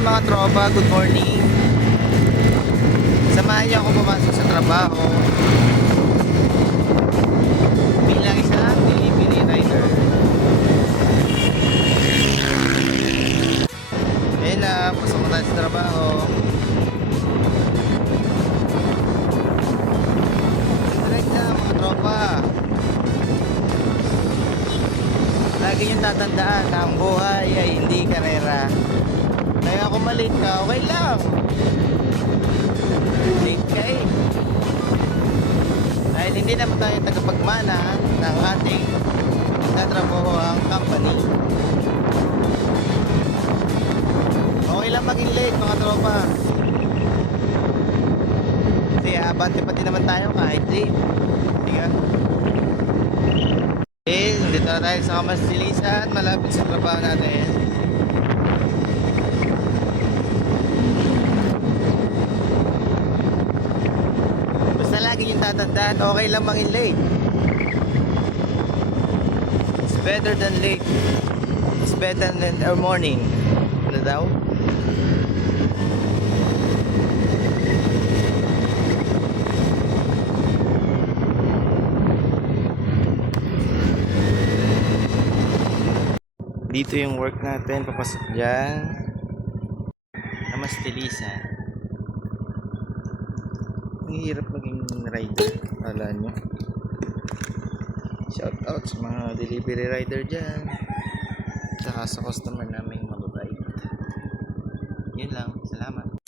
mga tropa, good morning. Samahan niyo ako pumasok sa trabaho bilang isang delivery rider. Ayun na, pasok na tayo sa trabaho. Direct na mga tropa. Lagi niyong tatandaan na ang buhay ay hindi karera. Kaya kung malate ka, okay lang. Late ka eh. Dahil hindi naman tayo tagapagmana ng ating tatrabahoang company. Okay lang maging late mga tropa. Kasi abante pati naman tayo kahit late. Sige. Okay, dito na tayo sa Kamasilisan, malapit sa trabaho natin. Basta lagi yung tatandaan, okay lang maging late. It's better than late. It's better than our morning. Ano daw? Dito yung work natin, papasok dyan. Kamastilisan. Ang hirap maging rider, kala nyo. Shout out sa mga delivery rider dyan. Tsaka sa customer naming mababait. Yun lang, salamat.